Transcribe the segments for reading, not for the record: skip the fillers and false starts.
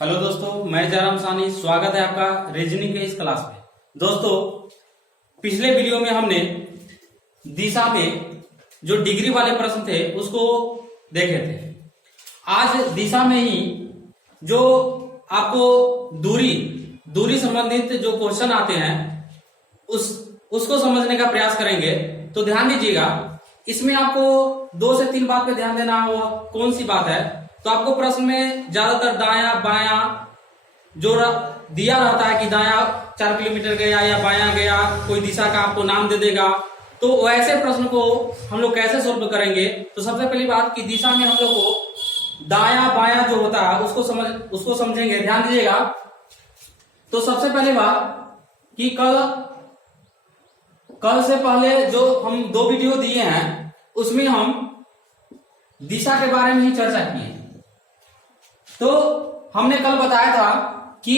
Hello दोस्तों, मैं जयराम सानी। स्वागत है आपका रीजनिंग के इस क्लास में। दोस्तों, पिछले वीडियो में हमने दिशा में जो डिग्री वाले प्रश्न थे उसको देखे थे। आज दिशा में ही जो आपको दूरी संबंधित जो क्वेश्चन आते हैं उसको समझने का प्रयास करेंगे। तो ध्यान दीजिएगा, इसमें आपको 2 से 3 बात पे ध्यान देना होगा। कौन सी बात है? तो आपको प्रश्न में ज्यादातर दाया बाया जो दिया रहता है कि दाया 4 किलोमीटर गया या बाया गया, कोई दिशा का आपको नाम दे देगा। तो वैसे प्रश्न को हम लोग कैसे सोल्व करेंगे? तो सबसे पहली बात कि दिशा में हम लोग को दाया बाया जो होता है उसको समझेंगे। ध्यान दीजिएगा। तो सबसे पहली बात कि कल से पहले जो हम 2 वीडियो दिए हैं उसमें हम दिशा के बारे में ही चर्चा किए। तो हमने कल बताया था कि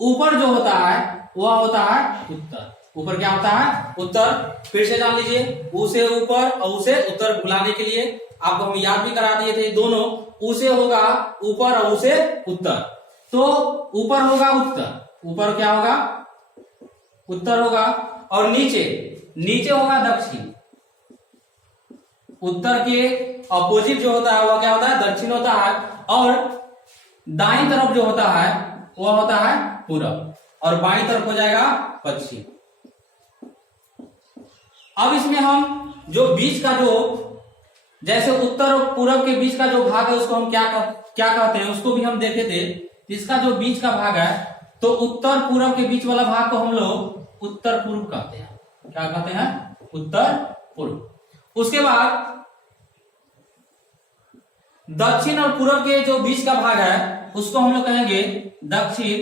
ऊपर जो होता है वह होता है उत्तर। ऊपर क्या होता है? उत्तर। फिर से जान लीजिए, ऊ से ऊपर और ऊ से उत्तर बुलाने के लिए आपको हम याद भी करा दिए थे। दोनों ऊ से होगा ऊपर और ऊ से उत्तर। तो ऊपर होगा उत्तर, ऊपर क्या होगा? उत्तर होगा। और नीचे होगा दक्षिण। उत्तर के अपोजिट जो होता है वह क्या होता है? दक्षिण होता है। और दाईं तरफ जो होता है वह होता है पूरब और बाईं तरफ हो जाएगा पश्चिम। अब इसमें हम जो बीच का जैसे उत्तर और पूरब के बीच का जो भाग है उसको हम क्या कहते हैं उसको भी हम देखे थे। इसका जो बीच का भाग है तो उत्तर पूरब के बीच वाला भाग को हम लोग उत्तर पूर्व कहते हैं। क्या कहते हैं? उत्तर पूर्व। उसके बाद दक्षिण और पूरब के जो बीच का भाग है उसको हम लोग कहेंगे दक्षिण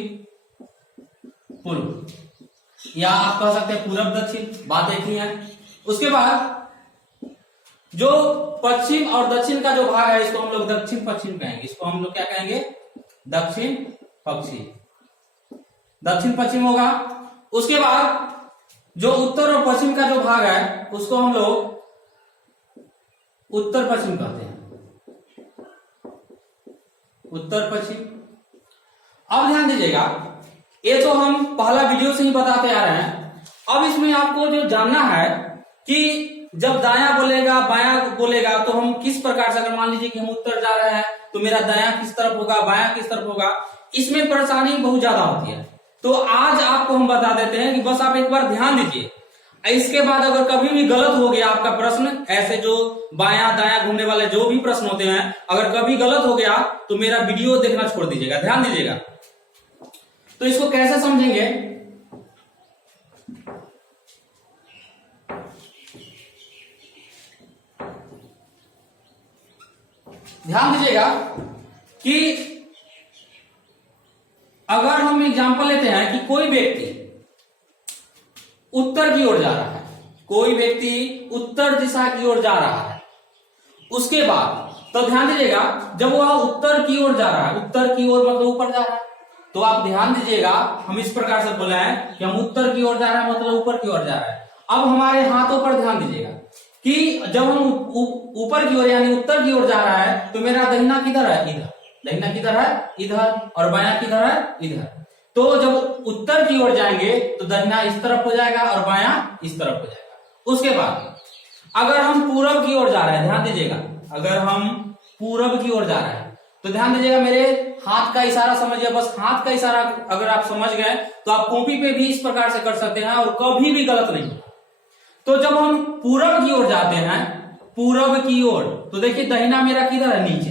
पूर्व, या आप कह सकते हैं पूरब दक्षिण, बात एक ही है। उसके बाद जो पश्चिम और दक्षिण का जो भाग है इसको हम लोग दक्षिण पश्चिम कहेंगे। इसको हम लोग क्या कहेंगे? दक्षिण पश्चिम। दक्षिण पश्चिम होगा। उसके बाद जो उत्तर और पश्चिम का जो भाग है उसको हम लोग उत्तर पश्चिम कहते हैं। उत्तर पश्चिम। अब ध्यान दीजिएगा, ये तो हम पहला वीडियो से ही बताते आ रहे हैं। अब इसमें आपको जो जानना है कि जब दाया बोलेगा बाया बोलेगा तो हम किस प्रकार से, अगर मान लीजिए कि हम उत्तर जा रहे हैं तो मेरा दाया किस तरफ होगा, बाया किस तरफ होगा, इसमें परेशानी बहुत ज्यादा होती है। तो आज आपको हम बता देते हैं कि बस आप एक बार ध्यान दीजिए। इसके बाद अगर कभी भी गलत हो गया आपका प्रश्न, ऐसे जो बायां दायां घूमने वाले जो भी प्रश्न होते हैं, अगर कभी गलत हो गया तो मेरा वीडियो देखना छोड़ दीजिएगा। ध्यान दीजिएगा। तो इसको कैसे समझेंगे? ध्यान दीजिएगा कि अगर हम एग्जांपल लेते हैं कि कोई व्यक्ति उत्तर की ओर जा रहा है, कोई व्यक्ति उत्तर दिशा की ओर जा रहा है, उसके बाद तो ध्यान दीजिएगा जब वह उत्तर की ओर जा रहा है, उत्तर की ओर मतलब ऊपर जा रहा है, तो आप ध्यान दीजिएगा हम इस प्रकार से बोले हैं कि हम उत्तर की ओर जा रहे हैं मतलब ऊपर की ओर जा रहा है। अब हमारे हाथों पर ध्यान दीजिएगा कि जब हम ऊपर की ओर यानी उत्तर की ओर जा रहा है तो मेरा दहिना किधर है? इधर। दहिना किधर है? इधर। और बायां किधर है? इधर। तो जब उत्तर की ओर जाएंगे तो दहिना इस तरफ हो जाएगा और बायां इस तरफ हो जाएगा। उसके बाद अगर हम पूरब की ओर जा रहे हैं, ध्यान दीजिएगा, अगर हम पूरब की ओर जा रहे हैं तो ध्यान दीजिएगा, मेरे हाथ का इशारा समझिए। बस हाथ का इशारा अगर आप समझ गए तो आप कॉपी पे भी इस प्रकार से कर सकते हैं और कभी भी गलत नहीं होगा। तो जब हम पूरब की ओर जाते हैं, पूरब की ओर, तो देखिए दहिना मेरा किधर है? नीचे।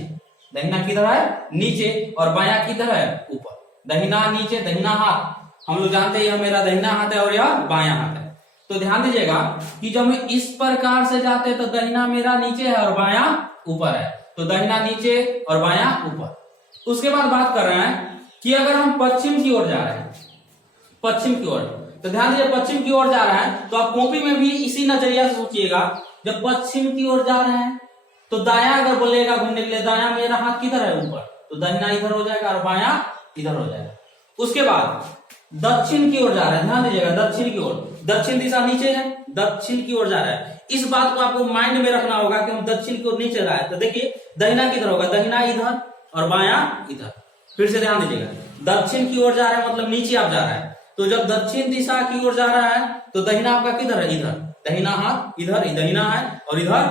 दहिना किधर है? नीचे। और बायां किधर है? ऊपर। दहिना नीचे, दहिना हाथ, हम लोग जानते हैं यह मेरा दहिना हाथ है और यह बायां हाथ है। तो ध्यान दीजिएगा कि जब हम इस प्रकार से जाते हैं तो दहिना मेरा नीचे है और बायां ऊपर है। तो दहिना नीचे और बायां ऊपर। उसके बाद बात कर रहे हैं कि अगर हम पश्चिम की ओर जा रहे हैं, पश्चिम की ओर, तो ध्यान दीजिए पश्चिम की ओर जा रहे हैं तो आप कॉपी में भी इसी नजरिया से सोचिएगा। जब पश्चिम की ओर जा रहे हैं तो दाया अगर बोलेगा घूमने के लिए, दाया मेरा हाथ किधर है? ऊपर। तो दहिना इधर हो जाएगा और बायां इधर हो जाएगा। उसके बाद दक्षिण की ओर जा रहे हैं, ध्यान दीजिएगा, दक्षिण की ओर, दक्षिण दिशा नीचे है, दक्षिण की ओर जा रहा है। इस बात को आपको माइंड में रखना होगा कि हम दक्षिण की ओर नीचे जा रहे हैं। तो देखिए दहिना किधर होगा? दहिना इधर और बायां इधर। फिर से ध्यान दीजिएगा, दक्षिण की ओर जा रहा है मतलब नीचे आप जा रहा है, तो जब दक्षिण दिशा की ओर जा रहा है तो दहिना आपका किधर है, इधर, दहिना हाथ इधर, दहिना है और इधर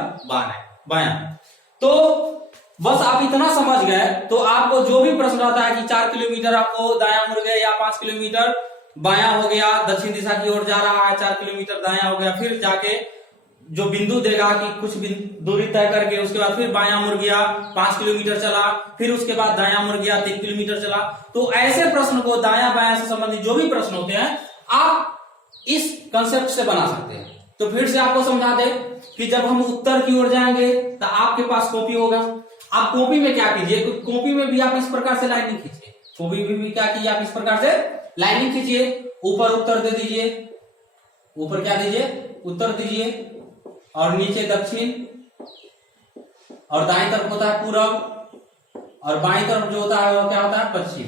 बायां। तो बस आप इतना समझ गए तो आपको जो भी प्रश्न आता है कि 4 किलोमीटर आपको दायां मुड़ गए या 5 किलोमीटर बायां हो गया, दक्षिण दिशा की ओर जा रहा है, 4 किलोमीटर दायां हो गया, फिर जाके जो बिंदु देगा कि कुछ दूरी तय करके उसके बाद फिर बायां मुड़ गया, 5 किलोमीटर चला, फिर उसके बाद दायां मुड़ गया, 3 किलोमीटर चला। तो ऐसे प्रश्न को दायां बायां से संबंधित जो भी प्रश्न होते हैं आप इस कंसेप्ट से बना सकते हैं। तो फिर से आपको समझा दे कि जब हम उत्तर की ओर जाएंगे तो आपके पास कॉपी होगा, आप कॉपी में क्या कीजिए, कॉपी में भी आप इस प्रकार से लाइनिंग खींचिए, कॉपी में भी क्या कीजिए आप इस प्रकार से लाइनिंग खींचिए, ऊपर उत्तर दे दीजिए, ऊपर क्या दीजिए, उत्तर दीजिए, और नीचे दक्षिण, और दाएं तरफ होता है पूरब, और बाएं तरफ जो होता है वो क्या होता है, पश्चिम।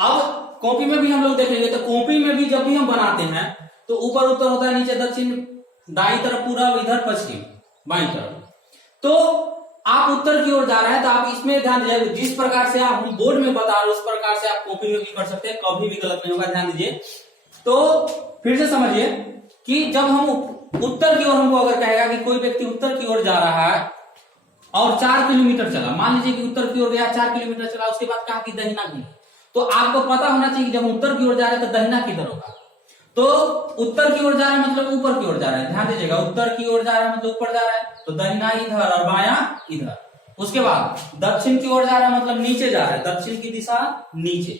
अब कॉपी में भी हम लोग देखेंगे तो कॉपी में भी जब भी हम बनाते हैं तो ऊपर उत्तर होता है, नीचे दक्षिण, दाईं तरफ पूरब, इधर पश्चिम, बाईं तरफ। तो आप उत्तर की ओर जा रहे हैं तो आप इसमें ध्यान दीजिए, जिस प्रकार से आप हम बोर्ड में बता रहे हैं उस प्रकार से आप कॉपी में भी कर सकते हैं, कभी भी गलत नहीं होगा, ध्यान दीजिए। तो फिर से समझिए कि जब हम उत्तर की ओर, हमको अगर कहेगा कि कोई व्यक्ति उत्तर की ओर जा रहा है और 4 किलोमीटर चला, मान लीजिए कि उत्तर की ओर गया, 4 किलोमीटर चला, उसके बाद कहा कि दहिना की, तो आपको पता होना चाहिए कि जब उत्तर की ओर जा रहे हैं तो दहिना किधर होगा। तो उत्तर की ओर जा रहा है मतलब ऊपर की ओर जा रहा है, ध्यान दीजिएगा, उत्तर की ओर जा रहा है मतलब ऊपर जा रहा है, तो दहिना इधर और बायां इधर। उसके बाद दक्षिण की ओर जा रहा है मतलब नीचे जा रहा है, दक्षिण की दिशा नीचे,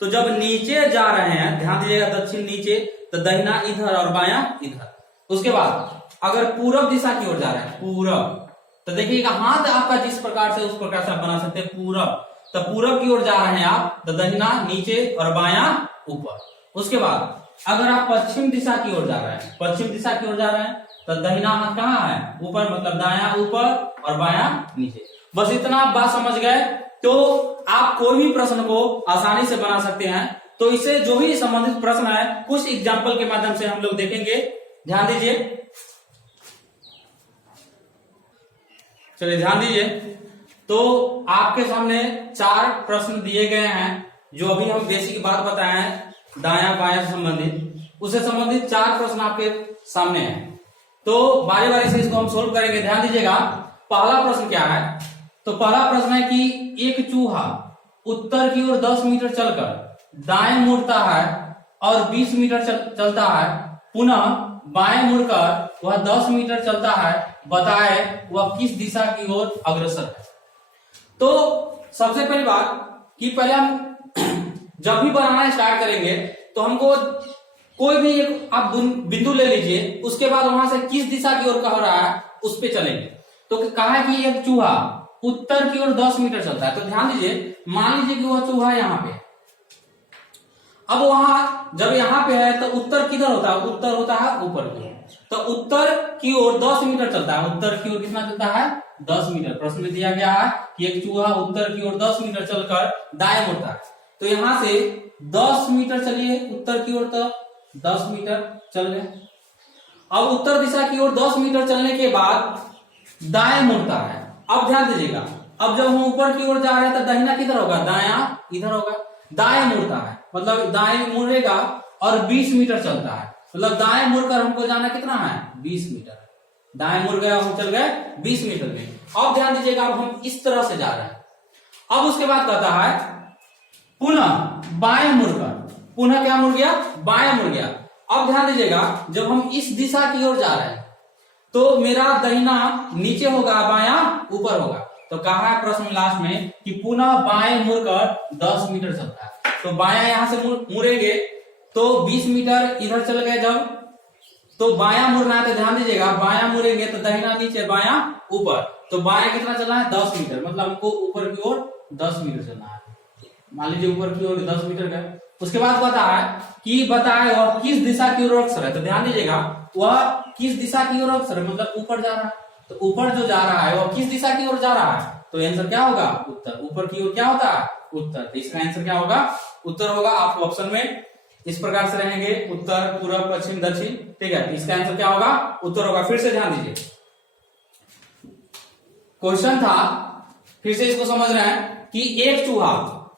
तो जब नीचे जा रहे हैं, ध्यान दीजिएगा, दक्षिण नीचे, तो दहिना इधर और बायां इधर। उसके बाद अगर पूरब दिशा की ओर जा रहे हैं, पूरब, तो देखिएगा हाथ आपका जिस प्रकार से उस प्रकार से आप बना सकते हैं, पूरब, तो पूरब की ओर जा रहे हैं आप, तो दहिना नीचे और बायां ऊपर। उसके बाद अगर आप पश्चिम दिशा की ओर जा रहे हैं, पश्चिम दिशा की ओर जा रहे हैं, तो दहिना हाथ कहाँ है, ऊपर, मतलब दायां ऊपर और बायां नीचे। बस इतना आप बात समझ गए तो आप कोई भी प्रश्न को आसानी से बना सकते हैं। तो इससे जो भी संबंधित प्रश्न है कुछ एग्जाम्पल के माध्यम से हम लोग देखेंगे, ध्यान दीजिए, चलिए ध्यान दीजिए। तो आपके सामने 4 प्रश्न दिए गए हैं, जो अभी हम बेसिक बात बताए हैं दायां बायां से संबंधित, उससे संबंधित 4 प्रश्न आपके सामने हैं। तो बारी बारी से इसको हम सोल्व करेंगे, ध्यान दीजिएगा। पहला प्रश्न क्या है, तो पहला प्रश्न है कि एक चूहा उत्तर की ओर 10 मीटर चलकर दाएं मुड़ता है और 20 मीटर चलता है, पुनः बाएं मुड़कर वह 10 मीटर चलता है, बताए वह किस दिशा की ओर अग्रसर है। तो सबसे पहली बात कि पहले हम जब भी बनाना स्टार्ट करेंगे तो हमको कोई भी एक आप बिंदु ले लीजिए, उसके बाद वहां से किस दिशा की ओर कह रहा है उस पे चलेंगे। तो कहा है कि एक चूहा उत्तर की ओर 10 मीटर चलता है, तो ध्यान दीजिए, मान लीजिए कि वह चूहा यहाँ पे, अब वहां जब यहाँ पे है तो उत्तर किधर होता है, उत्तर होता है ऊपर की ओर, तो उत्तर की ओर 10 मीटर चलता है, उत्तर की ओर कितना चलता है, 10 मीटर। प्रश्न में दिया गया है कि एक चूहा उत्तर की ओर 10 मीटर चलकर दाएं मुड़ता है, तो यहां से 10 मीटर चलिए उत्तर की ओर, तो 10 मीटर चल गए। अब उत्तर दिशा की ओर 10 मीटर चलने के बाद दाएं मुड़ता है। अब ध्यान दीजिएगा, अब जब हम ऊपर की ओर जा रहे हैं तो दाहिना किधर होगा, दायां इधर होगा, दाएं मुड़ता है मतलब दाएं मुड़ेगा और 20 मीटर चलता है, मतलब दाएं मुड़कर हमको जाना कितना है, 20 मीटर। दाएं मुड़ गया, हम चल गए 20 मीटर में। अब ध्यान दीजिएगा, अब हम इस तरह से जा रहे हैं। अब उसके बाद कहता है पुनः बाएं मुड़कर, पुनः क्या मुड़ गया, बाएं मुड़ गया। अब ध्यान दीजिएगा, जब हम इस दिशा की ओर जा रहे हैं तो मेरा दहिना नीचे होगा, बायां ऊपर होगा। तो कहा है प्रश्न लास्ट में कि पुनः बाएं मुड़कर 10 मीटर चलता है, तो बायां यहां से मुड़ेंगे तो 20 मीटर इधर चल गए। जब तो बायां मुड़ना है तो ध्यान दीजिएगा, बायां मुड़ेंगे तो दहिना नीचे बायां ऊपर, तो बायां कितना चलना है, 10 मीटर, मतलब हमको ऊपर की ओर 10 मीटर चलना है। मान लीजिए ऊपर की ओर 10 मीटर गए। उसके बाद पता है कि बताए वह किस दिशा की ओर अग्रसर है, तो ध्यान दीजिएगा, वह किस दिशा की ओर अग्रसर है, मतलब ऊपर जा रहा है, तो ऊपर जो जा रहा है वह किस दिशा की ओर जा रहा है, तो आंसर क्या होगा, उत्तर। ऊपर की ओर क्या होता है, उत्तर, तो इसका आंसर क्या होगा, उत्तर होगा। आप ऑप्शन में इस प्रकार से रहेंगे, उत्तर, पूर्व, पश्चिम, दक्षिण, ठीक है, इसका आंसर क्या होगा, उत्तर होगा। फिर से ध्यान दीजिए, क्वेश्चन था फिर से इसको समझ रहे हैं कि एक चूहा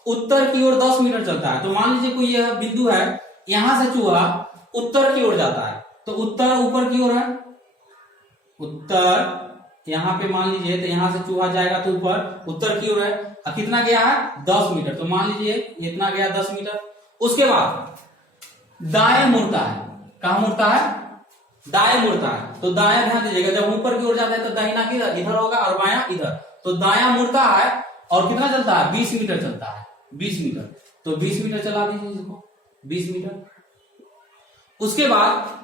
उत्तर की ओर 10 मीटर चलता है। तो मान लीजिए कोई यह बिंदु है, यहां से चूहा उत्तर की ओर जाता है, तो उत्तर ऊपर की ओर है, उत्तर यहां पे मान लीजिए, तो यहां से चूहा जाएगा तो ऊपर उत्तर की ओर है। अब कितना गया है 10 मीटर, तो मान लीजिए इतना गया 10 मीटर। उसके बाद दाएं मुड़ता है, कहां मुड़ता है, दाएं मुड़ता है। तो दाएं ध्यान दीजिएगा, जब ऊपर की ओर जाता है तो दाहिना किधर इधर होगा और बायां इधर, तो दायां मुड़ता है और कितना चलता है 20 मीटर चलता है, 20 मीटर। तो 20 मीटर चला दीजिए इसको, 20 मीटर। उसके बाद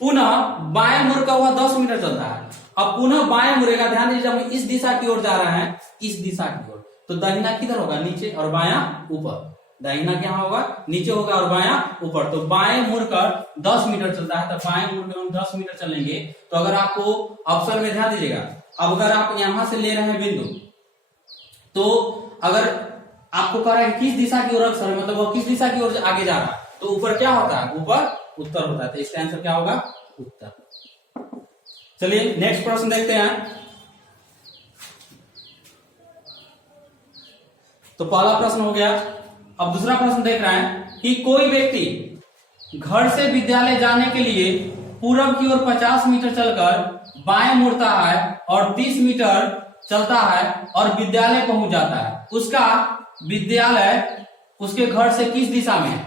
पुनः बाएं मुड़ का हुआ 10 मीटर चलता है। अब पुनः बाएं मुड़ेगा, ध्यान दीजिए हम इस दिशा की ओर जा रहे हैं, इस दिशा की ओर, तो दाहिना किधर होगा नीचे और बायां ऊपर, दाहिना क्या होगा नीचे होगा और बायां ऊपर। तो बाएं मुड़कर 10 मीटर चलता है, तो बाएं मुड़कर हम 10 मीटर चलेंगे। तो अगर आपको ऑप्शन में ध्यान दीजिएगा, अब अगर आप यहां से ले रहे हैं बिंदु, तो अगर आपको कह रहा है किस दिशा की ओर अग्रसर, मतलब वो किस दिशा की ओर आगे जा रहा है, तो ऊपर क्या होता है, ऊपर उत्तर होता है। तो इसका आंसर क्या होगा, उत्तर। चलिए नेक्स्ट प्रश्न देखते हैं। तो पहला प्रश्न हो गया। अब दूसरा प्रश्न देख रहे हैं कि कोई व्यक्ति घर से विद्यालय जाने के लिए पूरब की ओर 50 मीटर चलकर बाएं मुड़ता है और 30 मीटर चलता है और विद्यालय पहुंच जाता है। उसका विद्यालय उसके घर से किस दिशा में है?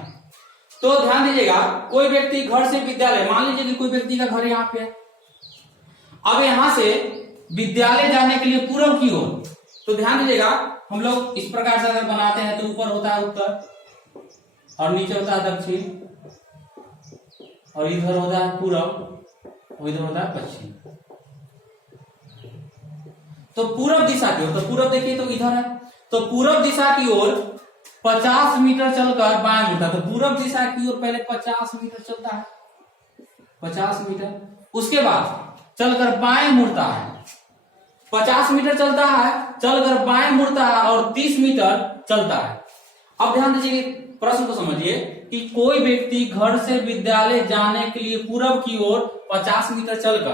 तो ध्यान दीजिएगा, कोई व्यक्ति घर से विद्यालय, मान लीजिए कि कोई व्यक्ति का घर यहाँ पे है, अब यहां से विद्यालय जाने के लिए पूरब की ओर, तो ध्यान दीजिएगा हम लोग इस प्रकार से अगर बनाते हैं तो ऊपर होता है उत्तर और नीचे होता है दक्षिण और इधर होता है पूरब और इधर होता है पश्चिम। तो पूरब दिशा की ओर, तो पूरब देखिए तो इधर है, तो पूरब दिशा की ओर 50 मीटर चलकर बाएं मुड़ता है। तो पूरब दिशा की ओर पहले 50 मीटर चलता है, 50 मीटर, उसके बाद चलकर बाएं मुड़ता है, 50 मीटर चलता है, चलकर बाएं मुड़ता है और 30 मीटर चलता है। अब ध्यान दीजिए प्रश्न को समझिए कि कोई व्यक्ति घर से विद्यालय जाने के लिए पूरब की ओर 50 मीटर चलकर,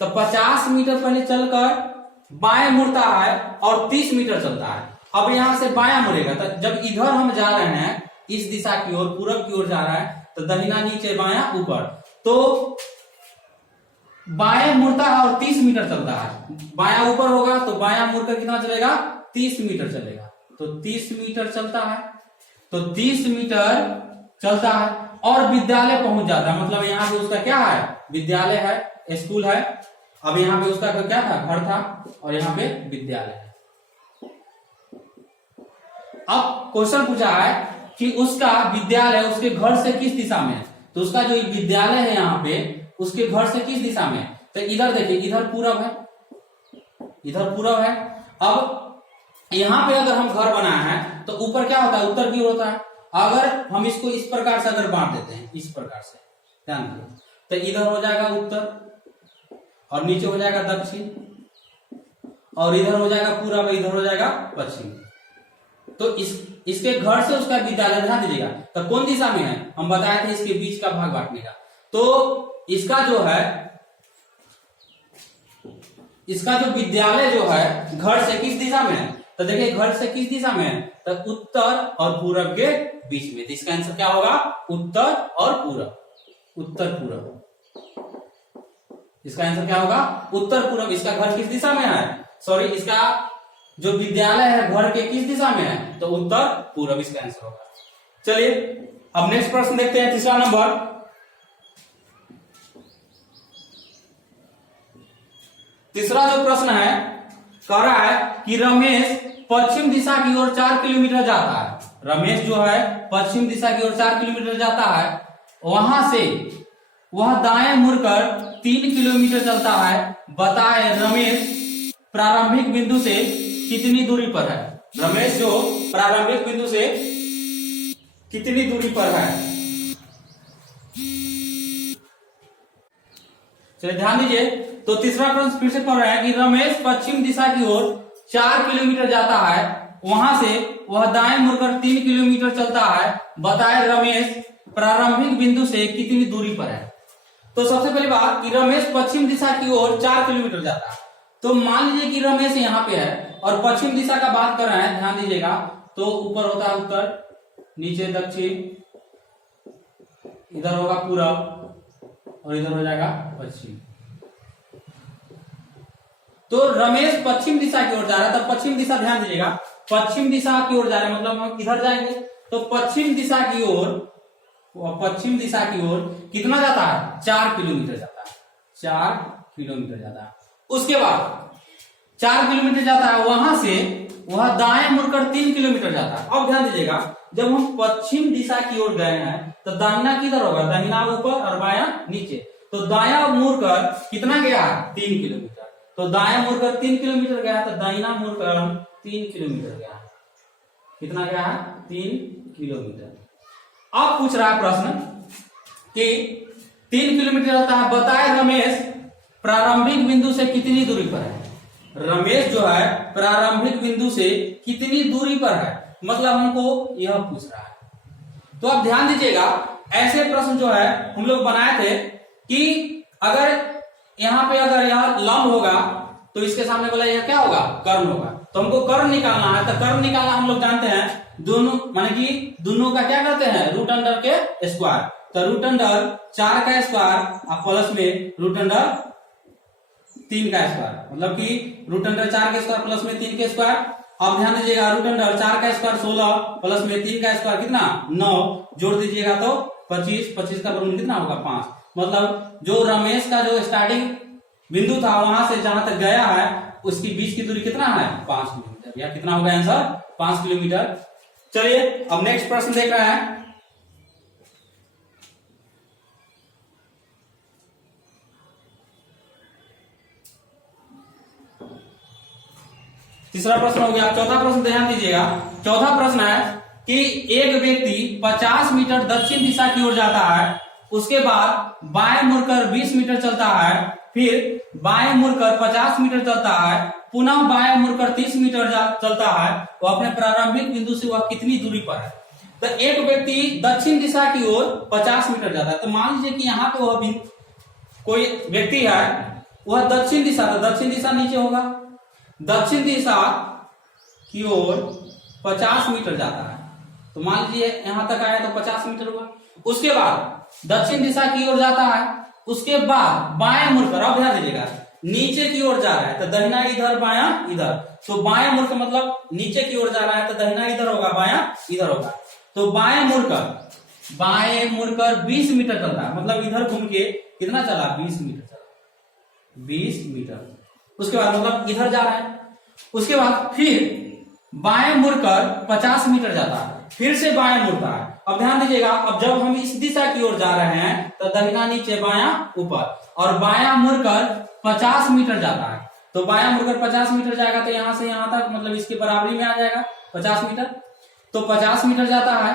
तो 50 मीटर पहले चलकर बाएं मुड़ता है और 30 मीटर चलता है। अब यहां से बायां मुड़ेगा, तो जब इधर हम जा रहे हैं इस दिशा की ओर, पूरब की ओर जा रहा है, तो दाहिना नीचे बायां ऊपर, तो बाएं मुड़ता है और 30 मीटर चलता है। बायां ऊपर होगा तो बायां मुड़कर कितना चलेगा, 30 मीटर चलेगा। तो 30 मीटर चलता है, तो 30 मीटर चलता है और विद्यालय पहुंच जाता है। मतलब यहाँ पे उसका क्या है, विद्यालय है, स्कूल है। अब यहाँ पे उसका क्या था, घर था, और यहाँ पे विद्यालय है। अब क्वेश्चन पूछा है कि उसका विद्यालय उसके घर से किस दिशा में है। तो उसका जो विद्यालय है यहाँ पे उसके घर से किस दिशा में है, तो इधर देखिए, इधर पूरब है, इधर पूरब है। अब यहां पे अगर हम घर बनाए हैं तो ऊपर क्या होता है, उत्तर की ओर होता है। अगर हम इसको इस प्रकार से अगर बांट देते हैं, इस प्रकार से ध्यान दीजिए, तो इधर हो जाएगा उत्तर और नीचे हो जाएगा दक्षिण और इधर हो जाएगा पूरब, इधर हो जाएगा पश्चिम। तो इसके घर से उसका विद्यालय, ध्यान दीजिएगा, तो कौन दिशा में है, हम बताए थे इसके बीच का भाग बांटने का। तो इसका जो है, इसका जो विद्यालय जो है घर से किस दिशा में है, तो देखिए घर से किस दिशा में है, तो उत्तर और पूरब के बीच में। तो इसका आंसर क्या होगा, उत्तर और पूरब, उत्तर पूरब। इसका आंसर क्या होगा, उत्तर पूरब। इसका घर किस दिशा में है, सॉरी, इसका जो विद्यालय है घर के किस दिशा में है, तो उत्तर पूरब इसका आंसर होगा। चलिए अब नेक्स्ट प्रश्न देखते हैं, तीसरा नंबर। तीसरा जो प्रश्न है, कह रहा है कि रमेश पश्चिम दिशा की ओर 4 किलोमीटर जाता है। रमेश जो है पश्चिम दिशा की ओर 4 किलोमीटर जाता है, वहां से वह दाएं मुड़कर 3 किलोमीटर चलता है। बताए रमेश प्रारंभिक बिंदु से कितनी दूरी पर है। रमेश जो प्रारंभिक बिंदु से कितनी दूरी पर है, चलिए ध्यान दीजिए। तो तीसरा प्रश्न फिर से पढ़ रहा है कि रमेश पश्चिम दिशा की ओर 4 किलोमीटर जाता है, वहां से वह दाएं मुड़कर 3 किलोमीटर चलता है। बताए रमेश प्रारंभिक बिंदु से कितनी दूरी पर है। तो सबसे पहली बात कि रमेश पश्चिम दिशा की ओर 4 किलोमीटर जाता है। तो मान लीजिए कि रमेश यहाँ पे है और पश्चिम दिशा का बात कर रहे हैं, ध्यान दीजिएगा, तो ऊपर होता है उत्तर, नीचे दक्षिण, इधर होगा पूरब और इधर हो जाएगा पश्चिम। तो रमेश पश्चिम दिशा की ओर जा रहा है, तो पश्चिम दिशा ध्यान दीजिएगा, पश्चिम दिशा की ओर जा रहे हैं, मतलब हम इधर जाएंगे तो पश्चिम दिशा की ओर कितना जाता है? 4 किलोमीटर जाता है, 4 किलोमीटर जाता है। उसके बाद 4 किलोमीटर जाता है, वहां से वह दाएं मुड़कर 3 किलोमीटर जाता है। अब ध्यान दीजिएगा, जब हम पश्चिम दिशा की ओर गए हैं तो दाहिना किधर होगा? दाहिना ऊपर और बायां नीचे। तो दायां मुड़कर कितना गया है? 3 किलोमीटर। तो दायां मुड़कर 3 किलोमीटर गया, तो दाहिना मुड़कर 3 किलोमीटर गया। कितना गया है? 3 किलोमीटर। अब पूछ रहा है प्रश्न कि 3 किलोमीटर रहता है, बताए रमेश प्रारंभिक बिंदु से कितनी दूरी पर है? रमेश जो है प्रारंभिक बिंदु से कितनी दूरी पर है, मतलब हमको यह पूछ रहा है। तो अब ध्यान दीजिएगा, ऐसे प्रश्न जो है हम लोग बनाए थे कि अगर यहाँ पे अगर यह लंब होगा तो इसके सामने बोला यह क्या होगा? कर्ण होगा। तो हमको कर्ण निकालना है, तो कर्ण निकालना हम लोग जानते हैं, दोनों माने कि दोनों का क्या करते हैं? रूट अंडर के स्क्वायर। तो रूट अंडर 4 का स्क्वायर और प्लस में रूट अंडर 3 का स्क्वायर, मतलब कि रूट अंडर 4 के स्क्वायर प्लस में 3 के स्क्वायर। अब ध्यान दीजिएगा, रूट अंडर 4 का स्क्वायर 16 प्लस में 3 का स्क्वायर कितना? 9, जोड़ दीजिएगा तो 25, 25 का वर्गमूल कितना होगा? 5। मतलब जो रमेश का जो स्टार्टिंग बिंदु था वहां से जहां तक गया है उसकी बीच की दूरी कितना है? 5 किलोमीटर। या कितना होगा आंसर? 5 किलोमीटर। चलिए अब नेक्स्ट प्रश्न देख रहे हैं। तीसरा प्रश्न हो गया। चौथा प्रश्न ध्यान दीजिएगा, चौथा प्रश्न है कि एक व्यक्ति 50 मीटर दक्षिण दिशा की ओर जाता है, उसके बाद बाएं मुड़कर 20 मीटर चलता है, फिर बाएं मुड़कर 50 मीटर चलता है, पुनः बाएं मुड़कर 30 मीटर चलता है, वो अपने प्रारंभिक बिंदु से वह कितनी दूरी पर है? तो एक व्यक्ति दक्षिण दिशा की ओर 50 मीटर जाता है, तो मान लीजिए कि यहाँ पे वह कोई व्यक्ति है, वह दक्षिण दिशा, तो दक्षिण दिशा नीचे होगा, दक्षिण दिशा की ओर 50 मीटर जाता है। तो मान लीजिए यहां तक आया तो 50 मीटर हुआ। उसके बाद दक्षिण दिशा की ओर जाता है, उसके बाद बाएं मुड़कर, अब ध्यान दीजिएगा, नीचे की ओर जा रहा है, तो दाहिना इधर बायां इधर। तो बाएं मुड़कर मतलब नीचे की ओर जा रहा है, तो दाहिना इधर होगा, बायां इधर होगा। तो बाएं मुड़कर 20 मीटर चलता है, मतलब इधर घूम के कितना चला? 20 मीटर चला, 20 मीटर। उसके बाद मतलब इधर जा रहा है, उसके बाद फिर बाएं मुड़कर 50 मीटर जाता है, फिर से बाएं मुड़ता है। अब ध्यान दीजिएगा, अब जब हम इस दिशा की ओर जा रहे हैं तो दाहिना नीचे बायां ऊपर, और बायां मुड़कर 50 मीटर जाता है। तो बायां मुड़कर 50 मीटर जाएगा तो यहां से यहां तक, मतलब इसके बराबरी में आ जाएगा 50 मीटर। तो 50 मीटर जाता है,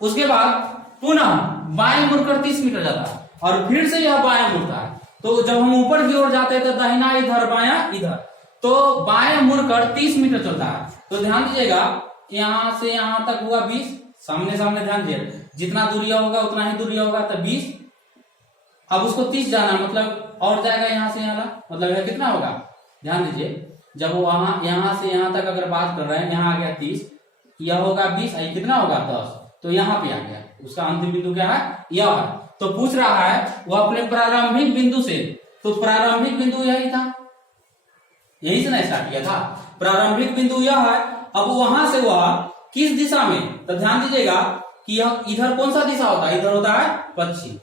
उसके बाद पुनः बाएं मुड़कर 30 मीटर जाता है, और फिर से यह बायां मुड़ता है। तो जब हम ऊपर की ओर जाते हैं तो दाहिना इधर बायां इधर, तो बाएं मुड़कर 30 मीटर चलता है। तो ध्यान दीजिएगा, यहां से यहां तक हुआ 20, सामने सामने ध्यान दीजिए, जितना दूरिया होगा उतना ही दूरिया होगा, तो 20। अब उसको 30 जाना, मतलब और जाएगा यहां से यहां, मतलब यह कितना होगा? ध्यान दीजिए, जब वो यहां से यहां तक अगर बात कर रहे हैं, यहां आ गया 30, यह होगा 20, कितना होगा? 10। तो यहां पे आ गया, उसका अंतिम बिंदु क्या है? यह है। तो पूछ रहा है वो अपने प्रारंभिक बिंदु से, तो प्रारंभिक बिंदु यही था, यही से ना स्टार्ट किया था, प्रारंभिक बिंदु यह है। अब वहां से वह किस दिशा में? तो ध्यान दीजिएगा कि यह इधर कौन सा दिशा होता है? इधर होता है पश्चिम।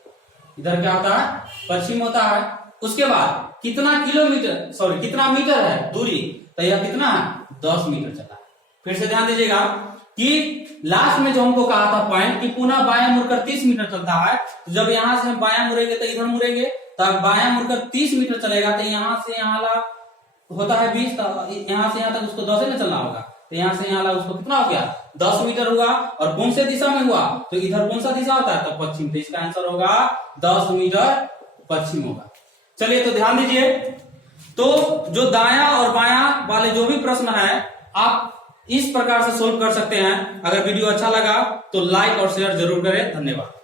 इधर क्या होता है? पश्चिम होता है। उसके बाद कितना किलोमीटर, सॉरी कितना मीटर है दूरी? तो यह कितना है? 10 मीटर चला है। फिर से ध्यान दीजिएगा कि लास्ट में जो हमको कहा था पॉइंट कि पुनः बायां मुड़कर 30 मीटर चलता है, तो जब यहां से हम बायां मुड़ेंगे तो इधर मुड़ेंगे, तब बायां मुड़कर 30 मीटर चलेगा, तो यहां से यहां होता है 20, तो यहां से यहां तक उसको 10 में चलना होगा। तो यहां से यहां उसको कितना हो गया? 10 मीटर हुआ। और कौन से दिशा में हुआ? तो इधर कौन सा दिशा होता है? तो पश्चिम। तो इसका आंसर होगा 10 मीटर पश्चिम होगा। चलिए तो ध्यान दीजिए, तो जो दायां और बायां वाले जो भी प्रश्न है आप इस प्रकार से सोल्व कर सकते हैं। अगर वीडियो अच्छा लगा तो लाइक और शेयर जरूर करें। धन्यवाद।